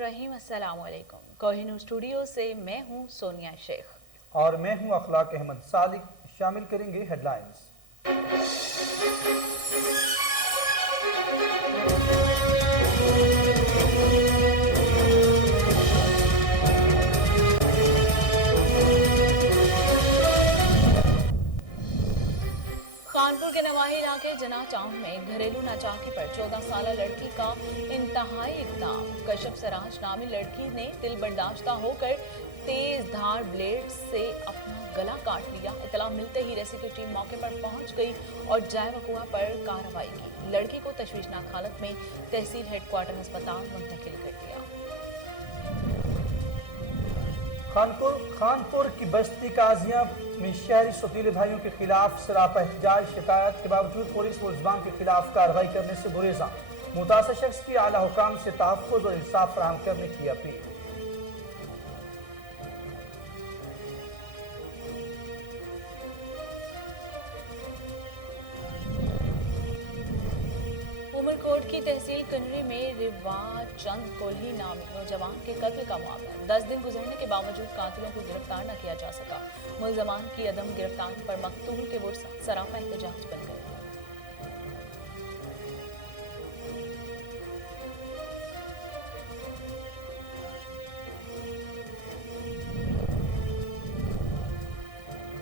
बिस्मिल्लाहिर्रहमानिर्रहीम। अस्सलाम वालेकुम। कोहिनूर स्टूडियो से मैं हूं सोनिया शेख और मैं हूं अखलाक अहमद सादिक। शामिल करेंगे हेडलाइंस। कानपुर के नवाही इलाके जना टाउन में घरेलू नाचाकी पर 14 साल लड़की का इंतहाई इक़दाम। कशफ सराज नामी लड़की ने दिल बर्दाश्ता होकर तेज धार ब्लेड से अपना गला काट लिया। इतला मिलते ही रेस्क्यू टीम मौके पर पहुंच गई और जाए वकुआ पर कार्रवाई की। लड़की को तशवीशनाक हालत में तहसील हेडक्वार्टर अस्पताल मुंतकिल कर दिया। खानपुर की बस्ती काजिया में शहरी सतीले भाइयों के खिलाफ सरापा एहतजाज। शिकायत के बावजूद पुलिस मुलजमान के खिलाफ कार्रवाई करने से गुरेजा। मुतासर शख्स की आला हुकाम से तहफ़्फ़ुज़ और इंसाफ फराहम करने की अपील। उमरकोट की तहसील कनरी में रिवाज चंद कोल्ही नामी नौजवान के कत्ल का मामला। 10 दिन गुजरने के बावजूद कातिलों को गिरफ्तार न किया जा सका। मुलजमान की अदम गिरफ्तारी पर मकतूल के वर्सा सरापा एहतजाज बन गए।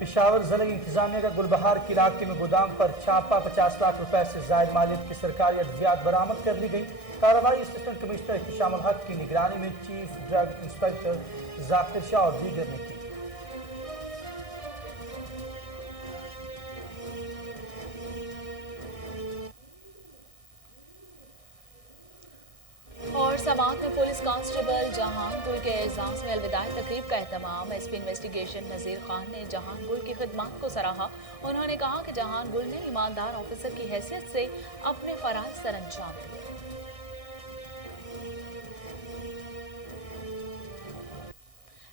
पेशावर ज़िला इंतजामिया का गुलबहार के इलाके में गोदाम पर छापा। 50 लाख रुपए से जायद मालियत की सरकारी अद्वियात बरामद कर ली गई। कार्रवाई असिस्टेंट कमिश्नर इख्तिशाम उल हक की निगरानी में chief drug inspector Zakir Shah और दीगर ने की। और समात में पुलिस कांस्टेबल जहान गुल के एजाज में अलविदाई तकरीब का एहतमाम। एसपी इन्वेस्टिगेशन नजीर खान ने जहान गुल की खिदमत को सराहा। उन्होंने कहा कि जहान गुल ने ईमानदार ऑफिसर की हैसियत से अपने फराज सरअंजाम दिए।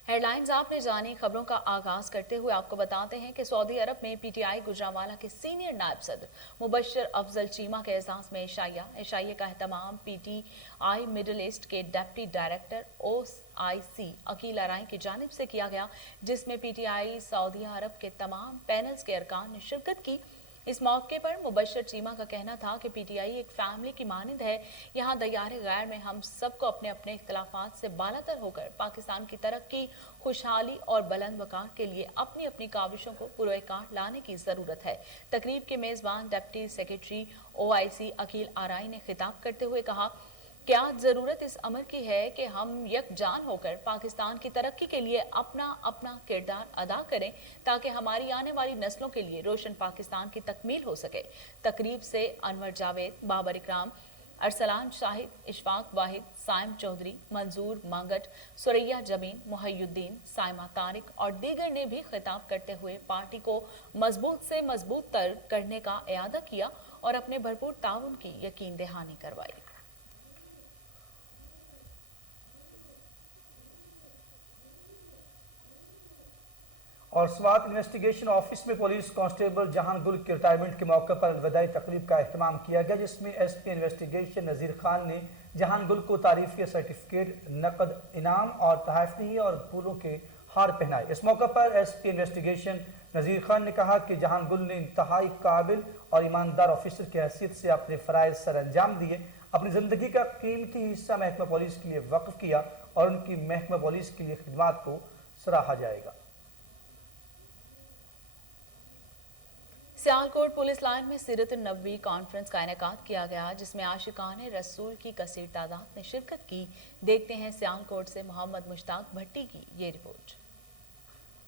हेडलाइंस आपने जानी। खबरों का आगाज करते हुए आपको बताते हैं कि सऊदी अरब में पीटीआई गुजरांवाला के सीनियर नायब सदर मुबशर अफजल चीमा के एजाज में एशाइया का एहतमाम पीटीआई मिडल ईस्ट के डिप्टी डायरेक्टर OIC अकील आराई की जानिब से किया गया, जिसमें पीटीआई सऊदी अरब के तमाम पैनल्स के अरकान ने शिरकत की। इस मौके पर मुबशर चीमा का कहना था कि पीटीआई एक फैमिली की मानंद है। यहाँ दयारे गैर में हम सबको अपने अपने इख्तलाफात से बालातर होकर पाकिस्तान की तरक्की, खुशहाली और बुलंद वकार के लिए अपनी अपनी काविशों को पुरकार लाने की जरूरत है। तकरीब के मेजबान डिप्टी सेक्रेटरी OIC अकील आराई ने खिताब करते हुए कहा, क्या जरूरत इस अमर की है कि हम यकजान होकर पाकिस्तान की तरक्की के लिए अपना अपना किरदार अदा करें, ताकि हमारी आने वाली नस्लों के लिए रोशन पाकिस्तान की तकमील हो सके। तकरीब से अनवर जावेद, बाबर इकराम, अरसलान शाहिद, इशफाक वाहिद, साइम चौधरी, मंजूर मांगट, सुरैया जमीन, मुहय्युद्दीन, साइमा तारिक और दीगर ने भी खिताब करते हुए पार्टी को मजबूत से मजबूत तर करने का इरादा किया और अपने भरपूर ताउन की यकीन दहानी करवाई। और स्वात इन्वेस्टिगेशन ऑफिस में पुलिस कांस्टेबल जहान गुल के रिटायरमेंट के मौके पर अलविदाई तकरीब का एहतमाम किया गया, जिसमें एसपी इन्वेस्टिगेशन नजीर खान ने जहान गुल को तारीफिया सर्टिफिकेट, नकद इनाम और तहफ़्फ़ुज़ और फूलों के हार पहनाए। इस मौके पर एसपी इन्वेस्टिगेशन नजीर खान ने कहा कि जहान गुल ने इंतहाई काबिल और ईमानदार ऑफिसर की हैसियत से अपने फ़राइज़ सर अंजाम दिए। अपनी ज़िंदगी का कीमती हिस्सा महकमा पुलिस के लिए वक्फ किया और उनकी महकमा पुलिस के लिए खिदमत को सराहा जाएगा। सियालकोट पुलिस लाइन में सीरत नबवी कॉन्फ्रेंस का इनेकाद किया गया, जिसमें आशिकान रसूल की कसीर तादाद ने शिरकत की। देखते हैं सियालकोट से मोहम्मद मुश्ताक भट्टी की ये रिपोर्ट।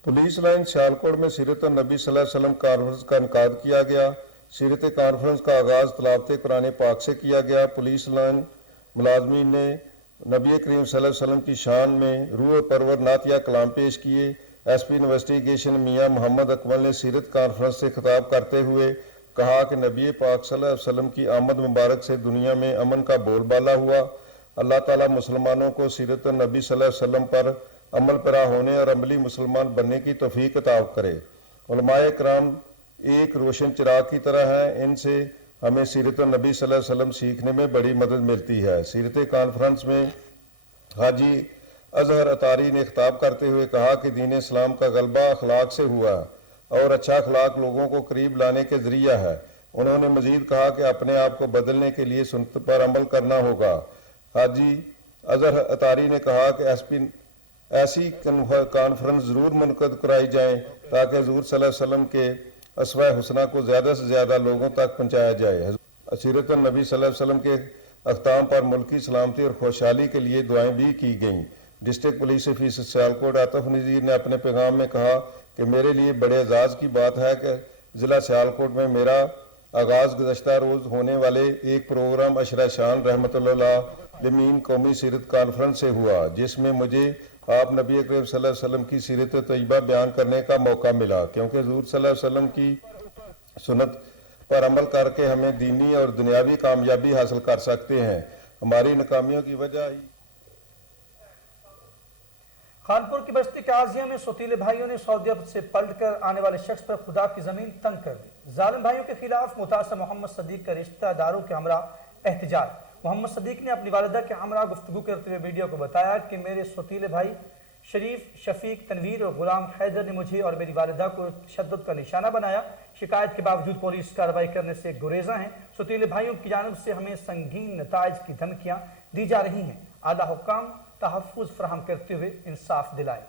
पुलिस लाइन सियालकोट में सीरत नबी सल्लल्लाहु अलैहि वसल्लम कॉन्फ्रेंस का इनेकाद किया गया। सीरत कॉन्फ्रेंस का आगाज तलावत कुरान पाक से किया गया। पुलिस लाइन मुलाजमीन ने नबी करीम सल्लल्लाहु अलैहि वसल्लम की शान में रूह परवर नातिया कलाम पेश किए। एसपी इन्वेस्टिगेशन मियां मोहम्मद अकमल ने सीरत कॉन्फ्रेंस से खिताब करते हुए कहा कि नबी पाक सल्लल्लाहु अलैहि वसल्लम की आमद मुबारक से दुनिया में अमन का बोलबाला हुआ। अल्लाह ताला मुसलमानों को सीरत नबी सल्लल्लाहु अलैहि वसल्लम पर अमल पैरा होने और अमली मुसलमान बनने की तौफीक अता करे। उलमाए किराम एक रोशन चिराग की तरह हैं, इनसे हमें सीरत नबी सल्लल्लाहु अलैहि वसल्लम सीखने में बड़ी मदद मिलती है। सीरत कॉन्फ्रेंस में हाजी अजहर अतारी ने खिताब करते हुए कहा कि दीन इस्लाम का गलबा अखलाक से हुआ और अच्छा अखलाक लोगों को करीब लाने के जरिया है। उन्होंने मजीद कहा कि अपने आप को बदलने के लिए सुन्नत पर अमल करना होगा। हाजी अजहर अतारी ने कहा कि ऐसी कॉन्फ्रेंस ज़रूर मुनक़द कराई जाए ताकि हुज़ूर सल्लल्लाहु अलैहि वसल्लम के अस्वा हुस्ना को ज़्यादा से ज़्यादा लोगों तक पहुँचाया जाए। सीरत नबी सल्लल्लाहु अलैहि वसल्लम के अख्ताम पर मुल्की सलामती और खुशहाली के लिए दुआएं भी की गईं। District police officer Sialkot Atif Nazir ने अपने पैगाम में कहा कि मेरे लिए बड़े एजाज़ की बात है कि ज़िला सियालकोट में मेरा आगाज़ गुज़श्ता रोज़ होने वाले एक प्रोग्राम अशरा शान रहमतुल्लाह अलमीन कौमी सीरत कॉन्फ्रेंस से हुआ, जिसमें मुझे आप नबी अकरम सल्लल्लाहु अलैहि वसल्लम की सीरत तैयबा बयान करने का मौका मिला, क्योंकि हुज़ूर सल्लल्लाहु अलैहि वसल्लम की सुन्नत पर अमल करके हमें दीनी और दुनियावी कामयाबी हासिल कर सकते हैं। हमारी नाकामियों की वजह ही खानपुर की बस्ती काजिया में सौतीले भाइयों ने सऊदी अरब से पलटकर आने वाले शख्स पर खुदा की जमीन तंग कर दी। जालिम भाइयों के खिलाफ मुतासर मोहम्मद सदीक के रिश्तेदारों के हमरा एहतजाज। मोहम्मद सदीक ने अपनी वालिदा के हमरा गुफ्तगू करते हुए मीडिया को बताया कि मेरे सौतीले भाई शरीफ, शफीक, तनवीर और गुलाम हैदर ने मुझे और मेरी वालिदा को तशद्दुद का निशाना बनाया। शिकायत के बावजूद पुलिस कार्रवाई करने से गुरेजा हैं। सौतीले भाइयों की जानिब से हमें संगीन नताइज की धमकियां दी जा रही हैं। आला हुक्काम तहफ़्फ़ुज़ फराहम करते हुए इंसाफ दिलाए।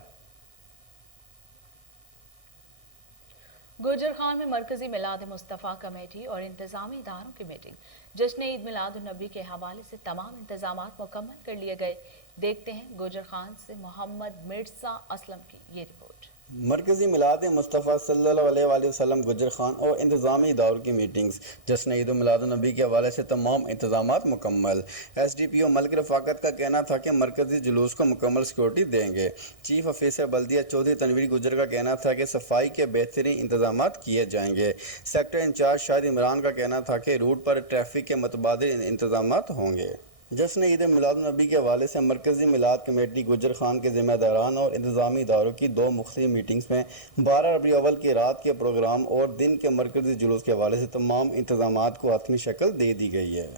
गुर्जर खान में मरकजी मिलाद मुस्तफ़ा कमेटी और इंतजामी इदारों की मीटिंग। जश्न ईद मिलादुन्नबी के हवाले से तमाम इंतजामात मुकम्मल कर लिए गए। देखते हैं गुर्जर खान से मोहम्मद मिर्ज़ा असलम की ये रिपोर्ट। मरकज़ी मिलाद मुस्तफ़ा सल्लल्लाहु अलैहि वसल्लम गुर्जर खान और इंतज़ामी इदारों की मीटिंग्स। जश्न ईद मिलादुन्नबी के हवाले से तमाम इंतजामात मुकम्मल। SDPO मलिक रफ़ाकत का कहना था कि मरकज़ी जुलूस को मुकम्मल सिक्योरिटी देंगे। चीफ ऑफिसर बल्दिया चौधरी तनवीर गुजर का कहना था कि सफाई के बेहतरीन इंतजामात किए जाएंगे। सेक्टर इंचार्ज शाहिद इमरान का कहना था कि रूट पर ट्रैफिक के मुतबादिल इंतजामात होंगे। जश्न ईद मिलादुन्नबी के हवाले से मरकज़ी मिलाद कमेटी गुर्जर खान के ज़िम्मेदारान और इंतज़ामी इदारों की 2 मुख्तलिफ मीटिंग्स में 12 रबी अव्वल की रात के प्रोग्राम और दिन के मरकज़ी जुलूस के हवाले से तमाम इंतजामात को हतमी शक्ल दे दी गई है।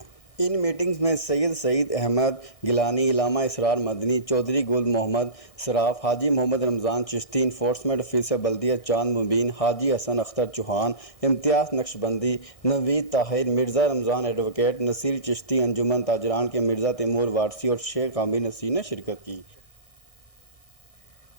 इन मीटिंग्स में सैयद सईद अहमद गिलानी, इलामा इसरार मदनी, चौधरी गुल मोहम्मद सराफ, हाजी मोहम्मद रमज़ान चिश्ती, इन्फोर्समेंट ऑफिसर बल्दिया चांद मुबीन, हाजी हसन अख्तर चौहान, इम्तियाज़ नक्शबंदी, नवीद ताहिर, मिर्ज़ा रमज़ान एडवोकेट, नसीर चिश्ती, अंजुमन ताजरान के मिर्ज़ा तैमूर वारसी और शेख आमिर नसीर ने शिरकत की।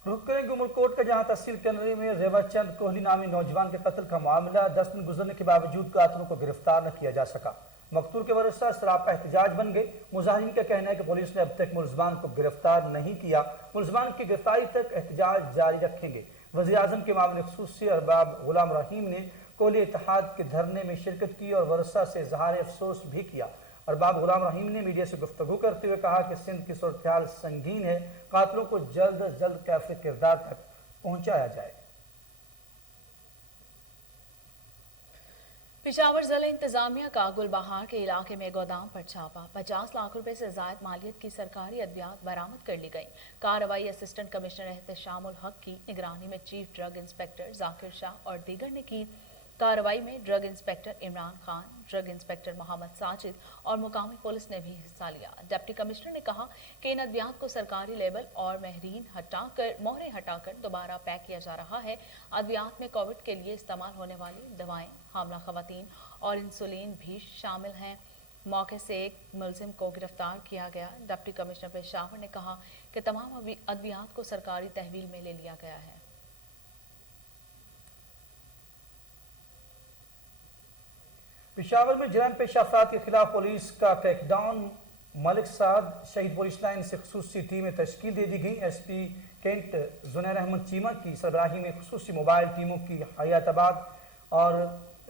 रुख करेंगे उमरकोट का, जहां तहसील कनरी में रेवाचंद कोहली नामी नौजवान के कत्ल का मामला 10 दिन गुजरने के बावजूद कातिलों को गिरफ्तार न किया जा सका। मकतूल के वरसा सरापा एहतजाज बन गए। मुजाहिरीन का कहना है कि पुलिस ने अब तक मुलजमान को गिरफ्तार नहीं किया। मुलजमान की गिरफ्तारी तक एहतजाज जारी रखेंगे। वज़ीर आज़म के मामले ख़ुसूसी अरबाब गुलाम रहीम ने कोहली इत्तेहाद के धरने में शिरकत की और वरसा से इज़हार अफसोस भी किया। अरबाब गुलाम रहीम ने मीडिया से गुफ्तगू करते हुए कहा कि सिंध की सूरत हाल संगीन है, कातिलों को जल्द अज जल्द कैफ़े किरदार तक पहुँचाया जाए। पेशावर जिला इंतजामिया का गुलबहार के इलाके में गोदाम पर छापा। 50 लाख रुपए से ज़ायद मालियत की सरकारी अद्वियात बरामद कर ली गई। कार्रवाई असिस्टेंट कमिश्नर एहतशामुल हक की निगरानी में chief drug inspector Zakir Shah और दीगर ने की। कार्रवाई में drug inspector Imran Khan, drug inspector Mohammad Sajid और मुकामी पुलिस ने भी हिस्सा लिया। डिप्टी कमिश्नर ने कहा कि इन अद्वियात को सरकारी लेबल और मोहरें हटाकर दोबारा पैक किया जा रहा है। अद्वियात में कोविड के लिए इस्तेमाल होने वाली दवाएं, हामला खवातीन और इंसुलिन भी शामिल हैं। मौके से एक मुलजिम को गिरफ्तार किया गया। डिप्टी कमिश्नर पेशावर ने कहा कि तमाम अद्वियात को सरकारी तहवील में ले लिया गया है। पेशावर में जराइम पेशा अफराद के खिलाफ पुलिस का क्रैकडाउन। मलिक साद शहीद पुलिस लाइन से खसूसी टीमें तश्कील दे दी गई। SP कैंट जुनैर अहमद चीमा की सरबराही में खसूसी मोबाइल टीमों की हयाताबाद और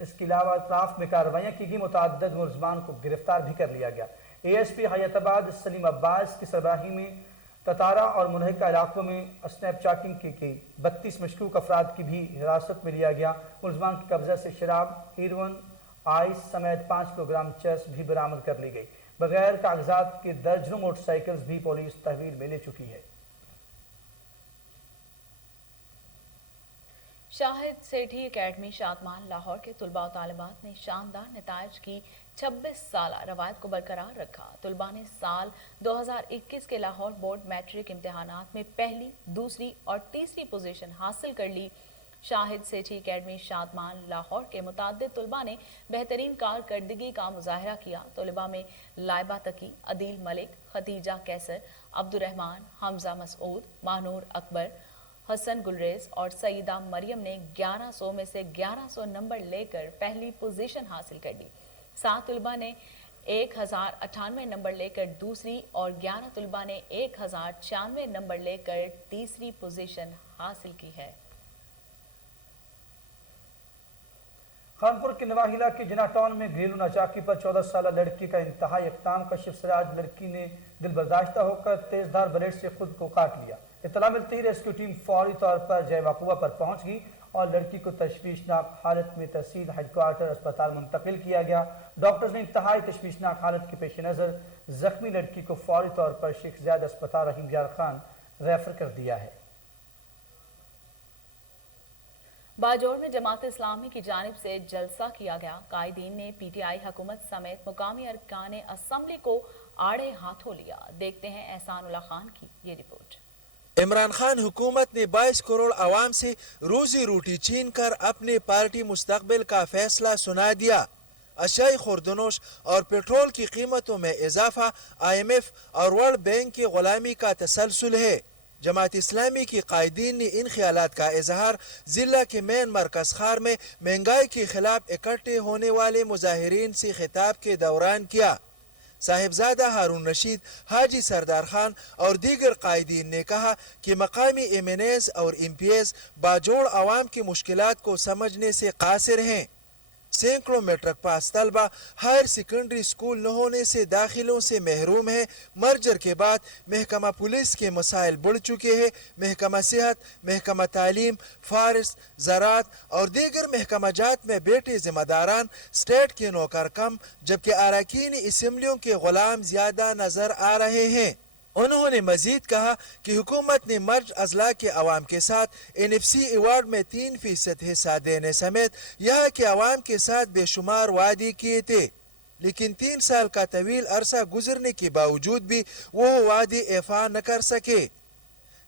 इसके अलावा अतराफ में कार्रवाइयाँ की गई। मुतअद्दिद मुलजमान को गिरफ्तार भी कर लिया गया। ASP हयाताबाद सलीम अब्बास की सरबराही में ततारा और मुनहका इलाकों में स्नैपचैटिंग की गई। 32 मशकूक अफराद की भी हिरासत में लिया गया। मुलजमान के कब्जा से शराब, हेरोइन, आइस समेत 5 किलोग्राम चरस भी बरामद कर ली गई। बगैर कागजात के दर्जनों मोटरसाइकिल्स भी पुलिस तहवील में ले चुकी है। शाहिद सेठी एकेडमी शादमान लाहौर के तुलबा और तालिबात ने शानदार नताइज की 26 साल रवायत को बरकरार रखा। तलबा ने साल 2021 के लाहौर बोर्ड मैट्रिक इम्तिहानात में पहली, दूसरी और तीसरी पोजीशन हासिल कर ली। शाहिद सेठी एकेडमी शादमान लाहौर के मुताद्दिद तलबा ने बेहतरीन कारकर्दगी का मुजाहरा किया। तलबा में लाइबा तकी, अदील मलिक, खतीजा कैसर, अब्दुर्रहमान, हमजा मसूद, मानूर अकबर, हसन गुलरेज और सईदा मरियम ने 1100 में से 1100 नंबर लेकर पहली पोजीशन हासिल कर ली। 7 तलबा ने 1098 नंबर लेकर दूसरी और 11 तलबा ने 1096 नंबर लेकर तीसरी पोजीशन हासिल की है। खानपुर के नवाहिला के जिना टाउन में घरेलू नाचाकी पर 14 साल लड़की का इंतहाई इक़दाम का शिवसराज लड़की ने दिल बर्दाश्ता होकर तेजधार ब्लेड से खुद को काट लिया। इत्तला मिलती ही रेस्क्यू टीम फौरी तौर पर जय वक़ुआ पर पहुंच गई और लड़की को तशवीशनाक हालत में तहसील हेडक्वार्टर अस्पताल मुंतकिल किया गया। डॉक्टर्स ने इंतहाई तशवीशनाक हालत के पेश नज़र जख्मी लड़की को फौरी तौर पर शेख ज़ायद अस्पताल रहीम यार खान रेफर कर दिया है। बाजोड़ में जमात इस्लामी की जानिब से जलसा किया गया। कायदीन ने पीटीआई हुकूमत समेत मुकामी अरकान असम्बली को आड़े हाथों लिया। देखते हैं एहसानुल्लाह खान की ये रिपोर्ट। इमरान खान हुकूमत ने 22 करोड़ आवाम से रोजी रोटी छीन कर अपने पार्टी मुस्तकबिल का फैसला सुना दिया। अशियाई खुर्दनोश और पेट्रोल की कीमतों में इजाफा IMF और वर्ल्ड बैंक की गुलामी का तसलसल है। जमात इस्लामी की कायदीन ने इन ख्यालात का इजहार जिला के मेन मरकज खार में महंगाई के खिलाफ इकट्ठे होने वाले मुजाहिरीन से खिताब के दौरान किया। साहिबजादा हारून रशीद, हाजी सरदार खान और दीगर कायदीन ने कहा कि मकामी MNAs और MPs बाजोड़ आवाम की मुश्किलात को समझने से कासिर हैं। सैकड़ों मेट्रिक पास तलबा हायर सेकेंडरी स्कूल न होने से दाखिलों से महरूम है। मर्जर के बाद महकमा पुलिस के मसाइल बढ़ चुके हैं। महकमा सेहत, महकमा तालीम, फारिस, ज़राअत और दीगर महकमा जात में बैठे जिम्मेदारान स्टेट के नौकर कम, जबकि अरकान असम्बलियों के गुलाम ज्यादा नजर आ रहे हैं। उन्होंने मजीद कहा कि हुकूमत ने मर्ज अजला के अवाम के साथ NFC अवार्ड में 3% हिस्सा देने समेत यहाँ के अवाम के साथ बेशुमार वादे किए थे, लेकिन 3 साल का तवील अरसा गुजरने के बावजूद भी वो वादे इफा न कर सके।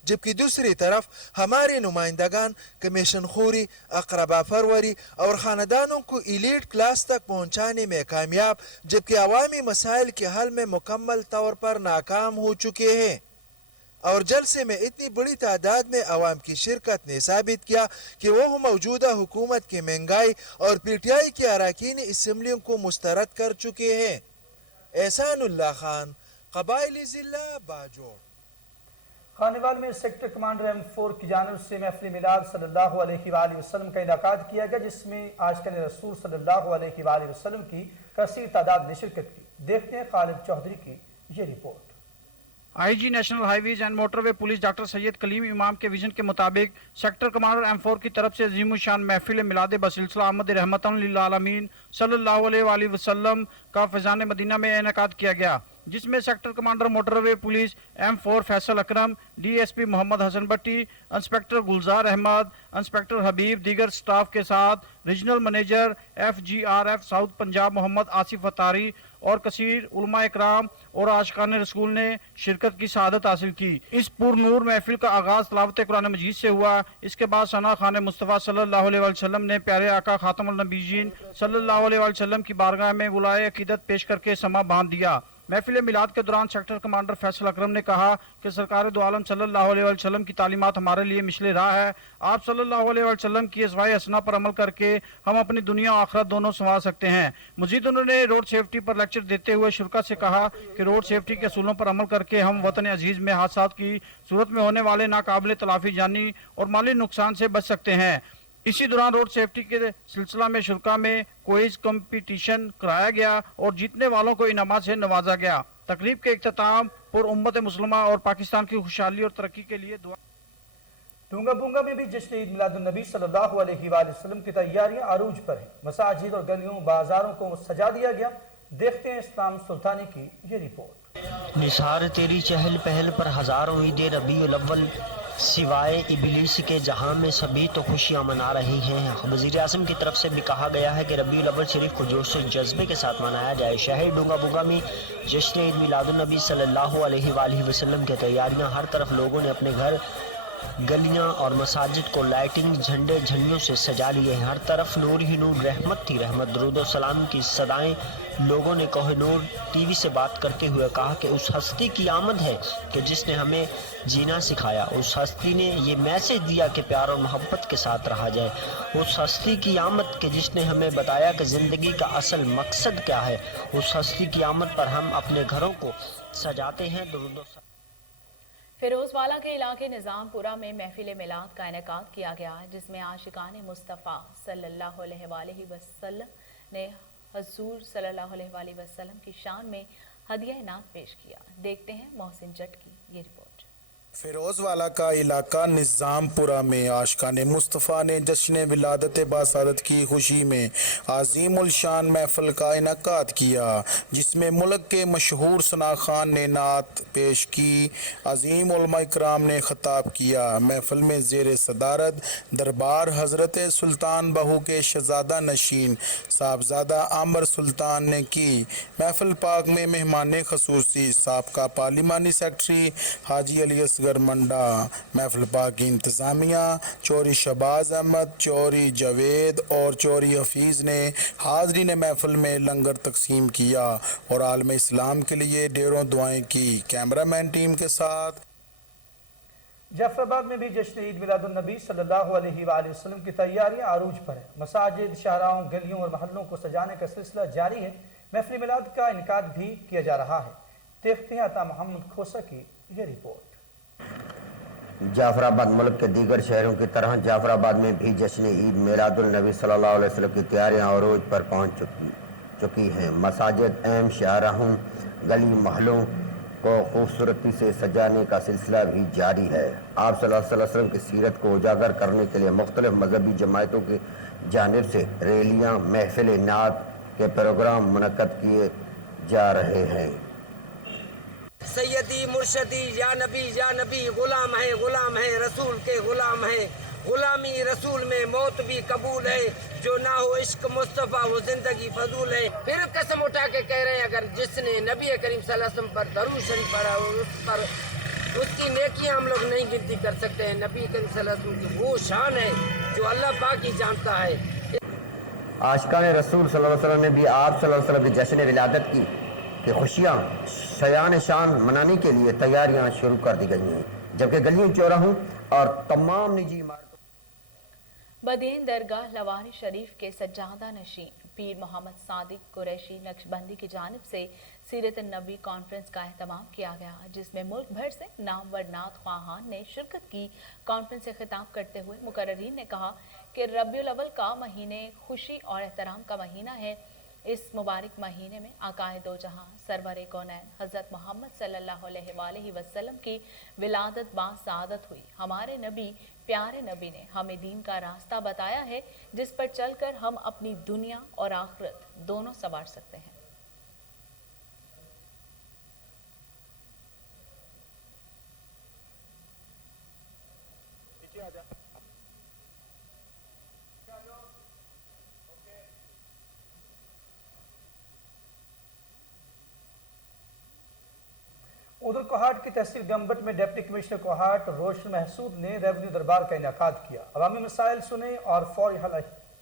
जबकि दूसरी तरफ हमारे नुमाइंदगान कमीशन खोरी, अकरबा फरवरी और ख़ानदानों को इलीट क्लास तक पहुँचाने में कामयाब, जबकि अवामी मसाइल के हल में मुकम्मल तौर पर नाकाम हो चुके हैं। और जलसे में इतनी बड़ी तादाद में अवाम की शिरकत ने साबित किया कि वह मौजूदा हुकूमत की महंगाई और PTI के अरकान असम्बलियों को मुस्तरद कर चुके हैं। एहसानुल्लाह खान, कबाइली जिला बाजोड़। खानेवाल में सेक्टर कमांडर M4 की जानिब से महफिल मिलाद सल्लल्लाहु अलैहि वसल्लम का इनेकाद किया गया, जिसमें आशिकान रसूल सल्लल्लाहु अलैहि वसल्लम की कसीर तादाद ने शिरकत की। देखते हैं खालिद चौधरी की ये report. IG national highways and motorway police doctor Syed Kaleem Imam के विजन के मुताबिक सेक्टर कमांडर M4 की तरफ से अजीमुशान महफिल मिलाद बसिलसिला अहमद रहमतन लिल आलमीन सल्लल्लाहु अलैहि वसल्लम का फैजान मदीना में इनेकाद किया गया, जिसमें sector commander motorway police M4 Faisal Akram, DSP Mohammad Hassan Bhatti, inspector Gulzar Ahmed, inspector Habib, दीगर स्टाफ के साथ regional manager FGRF south Punjab Mohammad Asif Attari और कसीर उलमा इकराम और आशिकान रसूल ने शिरकत की सआदत हासिल की। इस पुरनूर महफिल का आगाज तिलावत कुरान मजीद से हुआ। इसके बाद सना खान मुस्तफ़ा सल्लल्लाहु अलैहि वसल्लम ने प्यारे आका खातमुल नबीयीन सल्लल्लाहु अलैहि वसल्लम की बारगाह में बुलाए अकीदत पेश करके समा बांध दिया। महफिल मिलाद के दौरान सेक्टर कमांडर फैसल अकरम ने कहा कि सरकार दो आलम सल्लल्लाहु अलैहि वसल्लम की तालीमात हमारे लिए मिसले राह है। आप सल्लल्लाहु अलैहि वसल्लम की अस्वाए हसना पर अमल करके हम अपनी दुनिया और आखिरत दोनों संवार सकते हैं। मजीद उन्होंने रोड सेफ्टी पर लेक्चर देते हुए शुरा से कहा कि रोड सेफ्टी के असूलों पर अमल करके हम वतन अजीज में हादसात की सूरत में होने वाले नाकाबिल तलाफी जानी और माली नुकसान से बच सकते हैं। इसी दौरान रोड सेफ्टी के सिलसिला में शुरा में क्विज कंपटीशन कराया गया और जीतने वालों को इनामात से नवाजा गया। तकरीब के इख्तिताम पर उम्मत मुस्लिमा और पाकिस्तान की खुशहाली और तरक्की के लिए दुआ। डूंगा बुंगा में भी जश्न ईद मिलादुन नबी सल्लल्लाहु अलैहि वसल्लम की तैयारियां अरूज पर हैं। मसाजिद और गलियों बाजारों को सजा दिया गया। देखते हैं इस्लाम सुल्तानी की ये रिपोर्ट। निसार तेरी चहल पहल पर हजारों ईद रबीउल अव्वल سوائے ابلیس کے جہاں میں سبھی تو خوشیاں منا رہی ہیں۔ وزیر اعظم کی طرف سے بھی کہا گیا ہے کہ ربیع الاول شریف کو جوش و جذبے کے ساتھ منایا جائے۔ شہر ڈونگا بونگا میں جشن عید میلاد النبی صلی اللہ علیہ وآلہ وسلم کی تیاریاں، ہر طرف لوگوں نے اپنے گھر، گلیاں اور مساجد کو لائٹنگ، جھنڈے جھنڈیوں سے سجا لیے ہیں۔ ہر طرف نور ہی نور، رحمت ہی رحمت، درود و سلام کی صدائیں۔ لوگوں نے کوہ نور ٹی وی سے بات کرتے ہوئے کہا کہ اس ہستی کی آمد ہے کہ جس نے ہمیں جینا سکھایا۔ اس ہستی نے یہ میسج دیا کہ پیار اور محبت کے ساتھ رہا جائے۔ اس ہستی کی آمد کہ جس نے ہمیں بتایا کہ زندگی کا اصل مقصد کیا ہے۔ اس ہستی کی آمد پر ہم اپنے گھروں کو سجاتے ہیں۔ درود و سلام۔ فیروز والا کے علاقے نظام پورہ میں محفل میلاد کا انعقاد کیا گیا، جس میں عاشقان مصطفیٰ صلی اللہ علیہ وآلہ وسلم نے حضور صلی اللہ علیہ وآلہ وسلم کی شان میں ہدیہ نعت پیش کیا۔ دیکھتے ہیں محسن جٹ کی یہ رپورٹ۔ فیروز والا کا علاقہ نظام پورہ میں عاشقان مصطفیٰ نے جشن ولادت باسعادت کی خوشی میں عظیم الشان محفل کا انعقاد کیا، جس میں ملک کے مشہور ثنا خان نے نعت پیش کی، عظیم علماء اکرام نے خطاب کیا۔ محفل میں زیر صدارت دربار حضرت سلطان بہو کے شہزادہ نشین صاحبزادہ عامر سلطان نے کی۔ محفل پاک میں مہمان خصوصی سابقہ پارلیمانی سیکرٹری حاجی علی اصغر منڈا، محفل پاک کی انتظامیہ چوری شہباز احمد، چوری جاوید اور چوری حفیظ نے حاضرین محفل میں لنگر تقسیم کیا اور عالم اسلام کے لیے ڈھیروں دعائیں کی۔ کیمرہ مین ٹیم کے ساتھ جعفر آباد میں بھی جشن عید میلاد النبی صلی اللہ علیہ وآلہ وسلم کی تیاریاں عروج پر ہیں۔ مساجد، شاہراہوں، گلیوں اور محلوں کو سجانے کا سلسلہ جاری ہے۔ محفل میلاد کا انعقاد بھی کیا جا رہا ہے۔ دیکھتے ہیں عطا محمد کھوسا کی یہ رپورٹ۔ جعفر آباد ملک کے دیگر شہروں کی طرح جعفر آباد میں بھی جشن عید میلاد النبی صلی اللہ علیہ وسلم کی تیاریاں عروج پر پہنچ چکی ہیں۔ مساجد، اہم شاہراہوں، گلی محلوں کو خوبصورتی سے سجانے کا سلسلہ بھی جاری ہے۔ آپ صلی اللہ علیہ وسلم کی سیرت کو اجاگر کرنے کے لیے مختلف مذہبی جماعتوں کی جانب سے ریلیاں، محفل نعت کے پروگرام منعقد کیے جا رہے ہیں۔ سیدی مرشدی یا نبی غلام ہے رسول کے غلام ہے، غلامی رسول میں موت بھی قبول ہے، جو نہ ہو عشق مصطفیٰ وہ زندگی فضول ہے۔ پھر قسم اٹھا کے کہہ رہے ہیں اگر جس نے نبی کریم صلی اللہ علیہ وسلم پر درود شریف پڑھا اس کی نیکیاں ہم لوگ نہیں گنتی کر سکتے ہیں۔ نبی کریم صلی اللہ علیہ وسلم کی وہ شان ہے جو اللہ پاک ہی جانتا ہے۔ عاشقان رسول صلی اللہ علیہ وسلم نے بھی آپ صلی اللہ علیہ وسلم کی جشن ولادت کی خوشیاں شایان شان منانے کے لیے تیاریاں شروع کر دی گئی ہیں، جبکہ گلیوں، چوراہوں اور تمام نجی عمارتوں بدین درگاہ لوانی شریف کے سجادہ نشین پیر محمد صادق قریشی نقشبندی کی جانب سے سیرت النبی کانفرنس کا اہتمام کیا گیا، جس میں ملک بھر سے نامور نعت خواہان نے شرکت کی۔ کانفرنس سے خطاب کرتے ہوئے مقررین نے کہا کہ ربیع الاول کا مہینے خوشی اور احترام کا مہینہ ہے۔ اس مبارک مہینے میں آقائے دو جہاں سرور کونین حضرت محمد صلی اللہ علیہ وآلہ وسلم کی ولادت باسعادت ہوئی۔ ہمارے نبی، پیارے نبی نے ہمیں دین کا راستہ بتایا ہے جس پر چل کر ہم اپنی دنیا اور آخرت دونوں سنوار سکتے ہیں۔ ادھر کوہاٹ کی تحصیل گمبٹ میں ڈپٹی کمشنر کوہاٹ روشن محسود نے ریونیو دربار کا انعقاد کیا۔ عوامی مسائل سنے اور فوری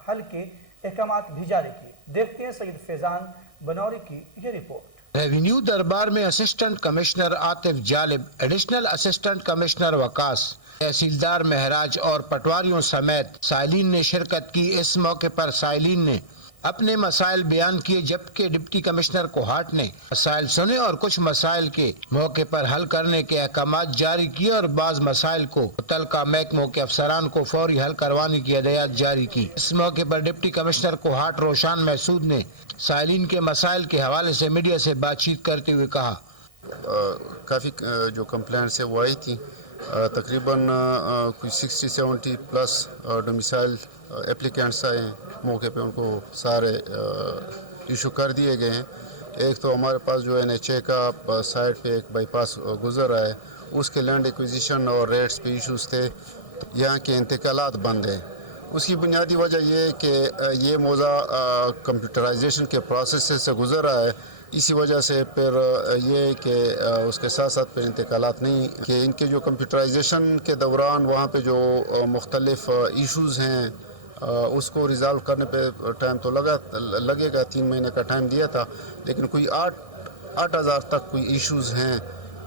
حل کے احکامات بھی جاری کیے۔ دیکھتے ہیں سید فیضان بنوری کی یہ رپورٹ۔ ریونیو دربار میں assistant commissioner Atif Jalib, additional assistant commissioner Vikas, تحصیلدار مہراج اور پٹواریوں سمیت سائلین نے شرکت کی۔ اس موقع پر سائلین نے اپنے مسائل بیان کیے، جبکہ ڈپٹی کمشنر کوہاٹ نے مسائل سنے اور کچھ مسائل کے موقع پر حل کرنے کے احکامات جاری کیے اور بعض مسائل کو متعلقہ محکموں کے افسران کو فوری حل کروانے کی ہدایات جاری کی۔ اس موقع پر ڈپٹی کمشنر کوہاٹ روشن محسود نے سائلین کے مسائل کے حوالے سے میڈیا سے بات چیت کرتے ہوئے کہا کافی جو کمپلینٹس ہے وہ آئی تھی، تقریباً کچھ 60-70 پلس ڈومیسائل اپلیکینٹس آئے ہیں۔ موقع پہ ان کو سارے ایشو کر دیے گئے ہیں۔ ایک تو ہمارے پاس جو NHA کا سائٹ پہ ایک بائی پاس گزر رہا ہے، اس کے لینڈ ایکویزیشن اور ریٹس پہ ایشوز تھے. یہاں کے انتقالات بند ہیں. اس کی بنیادی وجہ یہ ہے کہ یہ موضوع کمپیوٹرائزیشن کے پروسیس سے گزر رہا ہے. اسی وجہ سے پھر یہ کہ اس کے ساتھ ساتھ پھر انتقالات نہیں کہ ان کے جو کمپیوٹرائزیشن کے دوران وہاں پہ جو مختلف ایشوز ہیں اس کو ریزالو کرنے پہ ٹائم تو لگے گا. 3 مہینے کا ٹائم دیا تھا لیکن کوئی 8,000 تک کوئی ایشوز ہیں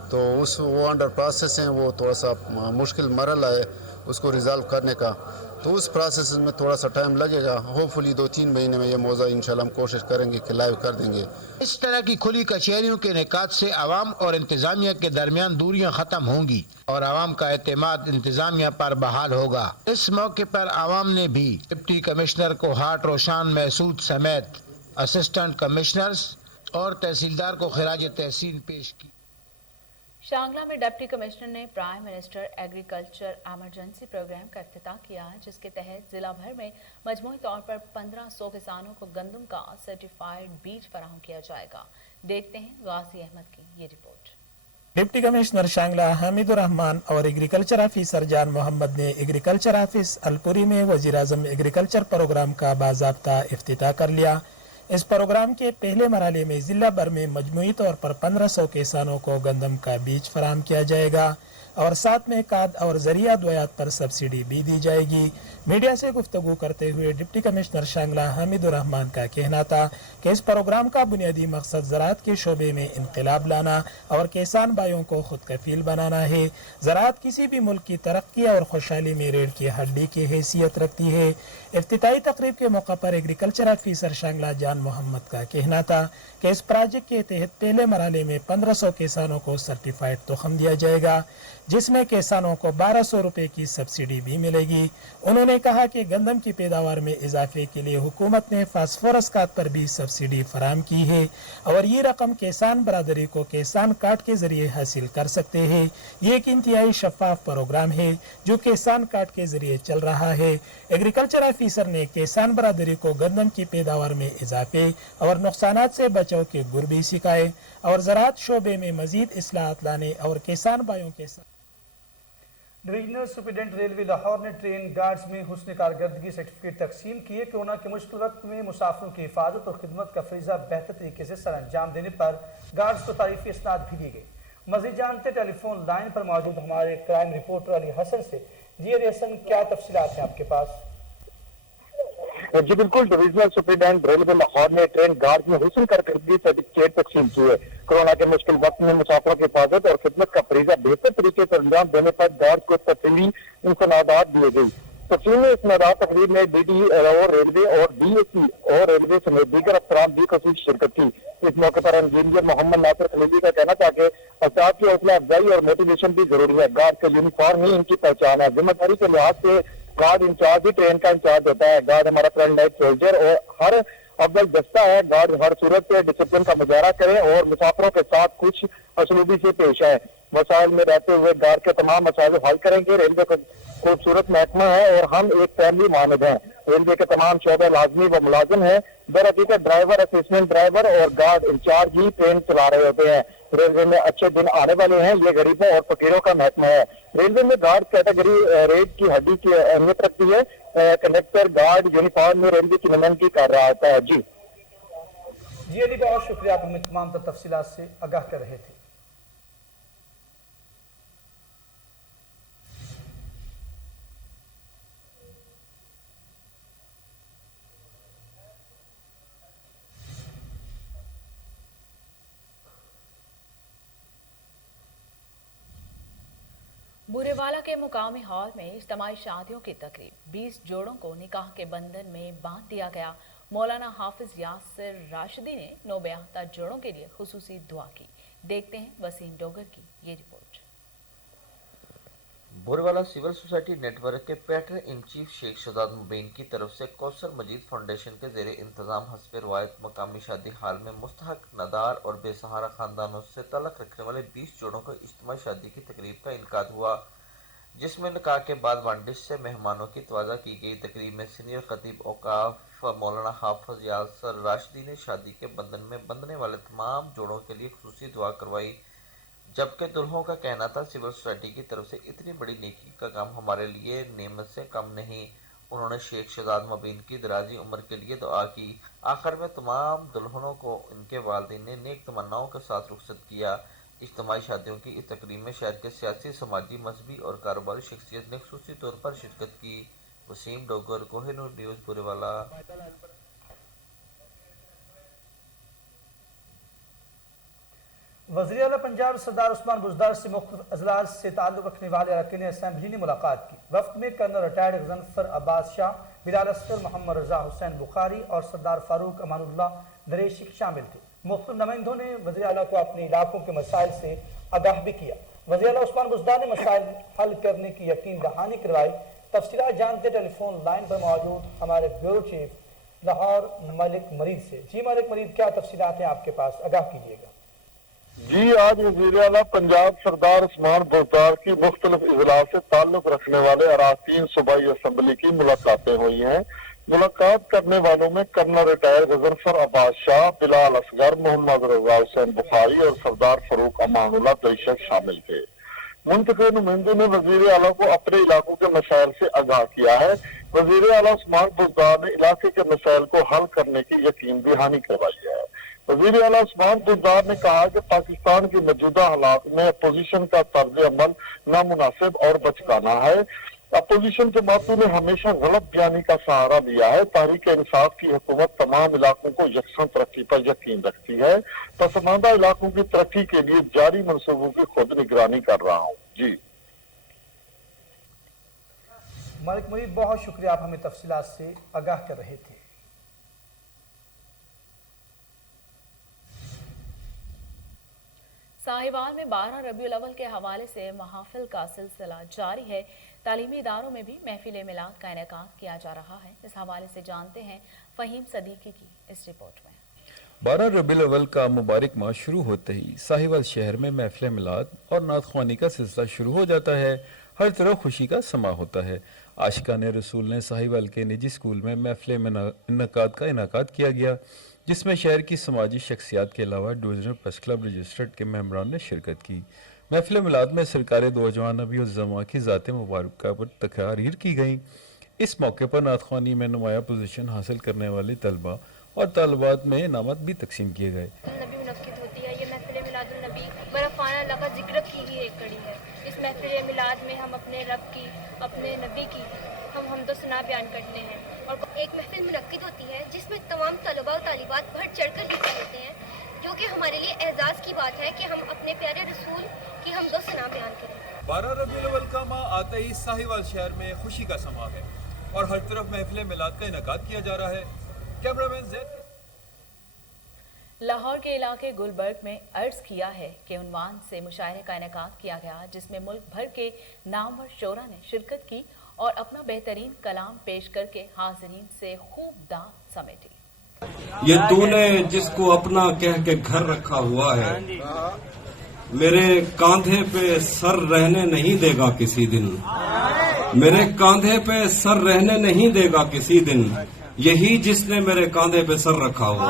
تو وہ انڈر پروسیس ہیں. وہ تھوڑا سا مشکل مرحلہ ہے اس کو ریزالو کرنے کا. تو اس پروسیس میں تھوڑا سا ٹائم لگے گا. ہوپ فلی 2-3 مہینے میں یہ موضوع انشاءاللہ ہم کوشش کریں گے کہ لائیو کر دیں گے. اس طرح کی کھلی کچہریوں کے انعقاد سے عوام اور انتظامیہ کے درمیان دوریاں ختم ہوں گی اور عوام کا اعتماد انتظامیہ پر بحال ہوگا. اس موقع پر عوام نے بھی ڈپٹی کمشنر کو ہارٹ روشان محسود سمیت اسسٹنٹ کمشنرز اور تحصیلدار کو خراج تحسین پیش کی. شانگلہ میں ڈپٹی کمشنر نے prime minister agriculture emergency programme کا افتتاح کیا جس کے تحت ضلع بھر میں مجموعی طور پر 1500 کسانوں کو گندم کا سرٹیفائیڈ بیج فراہم کیا جائے گا. دیکھتے ہیں غازی احمد کی یہ رپورٹ. ڈپٹی کمشنر شانگلہ حمید الرحمان اور ایگریکلچر آفیسر جان محمد نے ایگریکلچر آفس الپوری میں وزیر اعظم ایگریکلچر پروگرام کا باضابطہ افتتاح کر لیا. اس پروگرام کے پہلے مرحلے میں ضلع بھر میں مجموعی طور پر 1500 کسانوں کو گندم کا بیج فراہم کیا جائے گا اور ساتھ میں کھاد اور ذریعہ ادویات پر سبسڈی بھی دی جائے گی. میڈیا سے گفتگو کرتے ہوئے ڈپٹی کمشنر شانگلہ حمید الرحمان کا کہنا تھا کہ اس پروگرام کا بنیادی مقصد زراعت کے شعبے میں انقلاب لانا اور کسان بھائیوں کو خود کفیل بنانا ہے. زراعت کسی بھی ملک کی ترقی اور خوشحالی میں ریڑھ کی ہڈی کی حیثیت رکھتی ہے. افتتاحی تقریب کے موقع پر ایگریکلچر آفیسر شانگلہ جان محمد کا کہنا تھا کہ اس پروجیکٹ کے تحت پہلے مرحلے میں 1500 کسانوں کو سرٹیفائیڈ تخم دیا جائے گا جس میں کسانوں کو 1200 روپے کی سبسڈی بھی ملے گی. انہوں نے کہا کہ گندم کی پیداوار میں اضافے کے لیے حکومت نے فاسفورس کھاد پر بھی سبسڈی فراہم کی ہے اور یہ رقم کسان برادری کو کسان کارڈ کے ذریعے حاصل کر سکتے ہیں. یہ ایک انتہائی شفاف پروگرام ہے جو کسان کارڈ کے ذریعے چل رہا ہے. ایگریکلچر آفیسر نے کسان برادری کو گندم کی پیداوار میں اضافے اور نقصانات سے بچاؤ کے گر بھی سکھائے اور زراعت شعبے میں مزید اصلاحات لانے اور کسان بھائیوں کے ساتھ. ڈویژنل سپرنٹینڈنٹ ریلوے لاہور نے ٹرین گارڈز میں حسن کارکردگی سرٹیفکیٹ تقسیم کیے. کورونا کے مشکل وقت میں مسافروں کی حفاظت اور خدمت کا فریضہ بہتر طریقے سے سر انجام دینے پر گارڈز کو تعریفی اسناد بھی دی گئی. مزید جانتے ٹیلی فون لائن پر موجود ہمارے کرائم رپورٹر علی حسن سے. جی علی حسن، کیا تفصیلات ہیں آپ کے پاس؟ جی بالکل، ڈویژنل سپرنٹینڈنٹ ریلوے لاہور نے ٹرین گارڈز میں حسن کارکردگی سرٹیفکیٹ تقسیم کیے. کورونا کے مشکل وقت میں مسافروں کی حفاظت اور خدمت کا فریضہ بہتر طریقے سے انجام دینے پر گارڈز کو تفصیلی انسدادات دیے گئی. تقسیمی اسنادات تقریب میں ڈی ٹی او ریلوے اور ڈی ایس پی اور ریلوے سمیت دیگر افسران بھی خصوصی شرکت کی. اس موقع پر انجینئر محمد ناصر خلیلی کا کہنا تھا کہ افراد کی حوصلہ افزائی اور موٹیویشن بھی ضروری ہے. گارڈ کا یونیفارم ہی ان کی پہچان ہے. ذمہ داری کے لحاظ سے گارڈ انچارج بھی ٹرین کا انچارج ہوتا ہے. گارڈ ہمارا فرنٹ لائن سولجر اور ہر افضل دستہ ہے. گارڈ ہر صورت سے ڈسپلن کا مظاہرہ کریں اور مسافروں کے ساتھ خوش اسلوبی سے پیش آئے. مسائل میں رہتے ہوئے گارڈ کے تمام مسائل حل کریں گے. ریلوے کا خوبصورت محکمہ ہے اور ہم ایک فیملی مانند ہیں. ریلوے کے تمام شعبے لازمی و ملازم ہیں. در حقیقت ڈرائیور، اسسٹنٹ ڈرائیور اور گارڈ انچارج ہی ٹرین چلا رہے ہوتے ہیں. ریلوے میں اچھے دن آنے والے ہیں. یہ غریبوں اور فقیروں کا محکمہ ہے. ریلوے میں گارڈ کیٹیگری ریٹ کی ہڈی کی اہمیت رکھتی ہے. کنڈکٹر گارڈ یونیفارم میں ریلوے کی نمائندگی کر رہا ہوتا ہے. جی علی، بہت شکریہ، آپ ہمیں تمام تفصیلات سے آگاہ کر رہے تھے. بورے والا کے مقامی ہال میں اجتماعی شادیوں کی تقریب. 20 جوڑوں کو نکاح کے بندھن میں باندھ دیا گیا. مولانا حافظ یاسر راشدی نے نوبیاہتا جوڑوں کے لیے خصوصی دعا کی. دیکھتے ہیں وسیم ڈوگر کی یہ report. Burewala civil society network کے patron in chief Sheikh Shahzad مبین کی طرف سے کوثر مجید فاؤنڈیشن کے زیر انتظام حسب روایت مقامی شادی ہال میں مستحق، ندار اور بے سہارا خاندانوں سے تعلق رکھنے والے 20 جوڑوں کو اجتماعی شادی کی تقریب کا انعقاد ہوا، جس میں نکاح کے بعد ون ڈش سے مہمانوں کی توازہ کی گئی. تقریب میں سینئر خطیب اوقاف مولانا حافظ یاسر راشدی نے شادی کے بندھن میں بندھنے والے تمام جوڑوں کے لیے خصوصی دعا کروائی، जबकि दुल्हों का कहना था सिविल सोसाइटी की तरफ से इतनी बड़ी नेकी का काम हमारे लिए नेमत से कम नहीं। उन्होंने शेख शहजाद मुबीन की दराजी उम्र के लिए दुआ की। आखिर में तमाम दुल्हनों को इनके वालिदैन ने नेक तमन्नाओं के साथ रुखसत किया। इज्तिमाई शादियों की इस तकरीब में शहर के सियासी, समाजी, मजहबी और कारोबारी शख्सियत ने खुसूसी तौर पर शिरकत की। वसीम डोगर, कोहिनूर न्यूज़, बुरेवाला। वज़ीर आला पंजाब सरदार उस्मान बुज़दार से मुख्तलिफ अजलास से ताल्लुक़ रखने वाले अरकान असम्बली ने मुलाकात की। वफ़द में कर्नल रिटायर्ड गज़नफ़र अब्बास शाह, बिलाल असगर, मोहम्मद रज़ा हुसैन बुखारी और सरदार फारूक अमानुल्लाह दरेशी शामिल थे। मुख्तलिफ नुमाइंदों ने वज़ीर आला को अपने इलाकों के मसाइल से आगाह भी किया। वज़ीर आला उस्मान बुज़दार ने मसाइल हल करने की यकीन दहानी करवाई। तफसीलात जानते टेलीफोन लाइन पर मौजूद हमारे ब्यूरो चीफ लाहौर मलिक मरीद से। जी मलिक मरीद, क्या तफसीलात हैं आपके पास, आगाह कीजिएगा। जी, आज वज़ीर आला पंजाब सरदार उस्मान बुज़दार की मुख्तलिफ इजलास से ताल्लुक रखने वाले अराकीन सूबाई असम्बली की मुलाकातें हुई हैं। मुलाकात करने वालों में कर्नल रिटायर्ड गज़नफ़र अब्बास शाह, बिलाल असगर, मोहम्मद रज़ा हुसैन बुखारी और सरदार फारूक अमानुल्लाह दरेशी शामिल थे। मुंतखब नुमाइंदों ने वज़ीर आला को अपने इलाकों के मसाइल से आगाह किया है। वज़ीर आला उस्मान बुज़दार ने इलाके के मसाइल को हल करने की यकीन दहानी करवाई है। वज़ीर आला उस्मान बुज़दार ने कहा कि पाकिस्तान की मौजूदा हालात में अपोजिशन का तर्ज अमल नामुनासिब और बचकाना है। अपोजिशन जमातों ने हमेशा गलत बयानी का सहारा लिया है। तहरीक इंसाफ की हुकूमत तमाम इलाकों को यकसन तरक्की पर यकीन रखती है। पसमानदा इलाकों की तरक्की के लिए जारी मनसूबों की खुद निगरानी कर रहा हूँ। जी मलिक मुरीद, बहुत शुक्रिया, आप हमें तफसीलात से आगाह कर रहे थे। साहिवाल में 12 रबीउल अव्वल के हवाले से महाफिल का सिलसिला जारी है। तालीमी इदारों में भी महफिल मिलाद का इनेकाद किया जा रहा है। इस हवाले से जानते हैं फ़हीम सदीकी की इस रिपोर्ट में। 12 रबीउल अव्वल का मुबारक माह शुरू होते ही साहिवाल शहर में महफिल मिलाद और नात ख्वानी का सिलसिला शुरू हो जाता है। हर तरफ खुशी का समा होता है। आशिकान रसूल ने साहिवाल के निजी स्कूल में महफिल इनेकाद का इनेकाद किया गया, जिसमें शहर की समाजी शख्सियात के अलावा डिविजनल प्रेस क्लब रजिस्टर्ड के मेंबरान ने शिरकत की। महफिल मिलाद में सरकार दो जवान नबी उज़्ज़मा की ज़ात मुबारक पर तकरीर की गई। इस मौके पर नात ख्वानी में नुमाया पोजीशन हासिल करने वाले तलबा और तालिबात में इनामत भी तकसीम किए गए। नबी मुनक्किद होती है। ये महफिल मिलादुन नबी बरफ़ाना अल्लाह का जिक्र की ही एक कड़ी है। इस महफिल मिलाद में हम अपने रब की, अपने नबी की हम हमदो सना बयान करते हैं। और एक महफिल मुनक्किद होती है जिसमें तमाम तलबा और तालिबात बढ़ चढ़कर हिस्सा लेते हैं, क्योंकि हमारे लिए एजाज़ की बात है कि हम अपने प्यारे रसूल की हमदो सना बयान करें। 12 रबीउल अव्वल का माह आते ही साहिवाल शहर में खुशी का समा है और हर तरफ महफिल मिलाद का इनेकाद किया जा रहा है। कैमरामैन ज़ैद। लाहौर के इलाके गुलबर्ग में अर्ज किया है कि उन्वान से मुशायरे का इनेकाद किया गया, जिसमें मुल्क भर के नामवर शोरा ने शिरकत की और अपना बेहतरीन कलाम पेश करके हाज़रीन से खूब दाद समेटी। ये तूने जिसको अपना कह के घर रखा हुआ है, मेरे कांधे पे सर रहने नहीं देगा किसी दिन, मेरे कांधे पे सर रहने नहीं देगा किसी दिन, यही जिसने मेरे कांधे पे सर रखा हुआ।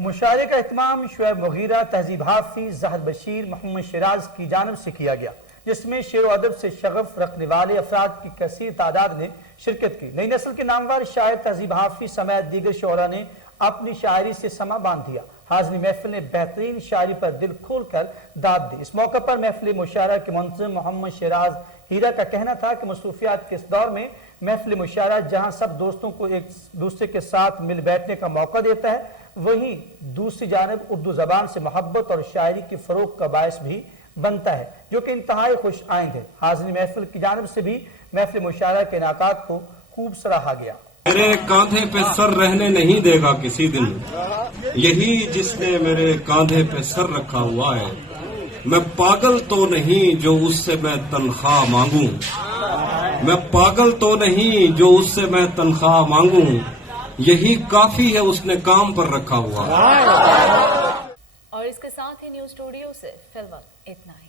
मुशायरे का इत्माम शुएब मुगीरा, तहजीब हाफिज, ज़हर बशीर, मोहम्मद शिराज की जानिब से किया गया, जिसमें शेर व अदब से शगफ रखने वाले अफराद की कसीर तादाद ने शिरकत की। नई नस्ल के नामवर शायर तहजीब हाफिज समेत दीगर शोरा ने अपनी शायरी से समा बांध दिया। हाज़िरीन महफिल ने बेहतरीन शायरी पर दिल खोल कर दाद दी। इस मौके पर महफिल मुशायरा के मुंतज़िम मोहम्मद शिराज हीरा का कहना था कि मसरूफियात के इस दौर में महफिल मुशायरा जहाँ सब दोस्तों को एक दूसरे के साथ मिल बैठने का मौका देता है, वहीं दूसरी जानिब उर्दू ज़बान से मोहब्बत और शायरी की फ़रोग़ का बायस भी बनता है, जो कि इंतहाई खुश आइंद है। हाज़िरीन महफिल की जानिब से भी महफिल मुशायरा के इनेकाद को खूब सराहा गया। मेरे कांधे पे सर रहने नहीं देगा किसी दिन, यही जिसने मेरे कांधे पे सर रखा हुआ है। मैं पागल तो नहीं जो उससे मैं तनख्वाह मांगू, मैं पागल तो नहीं जो उससे मैं तनख्वाह मांगू, यही काफी है उसने काम पर रखा हुआ। और इसके साथ ही न्यूज़ स्टूडियो से फिलहाल इतना ही।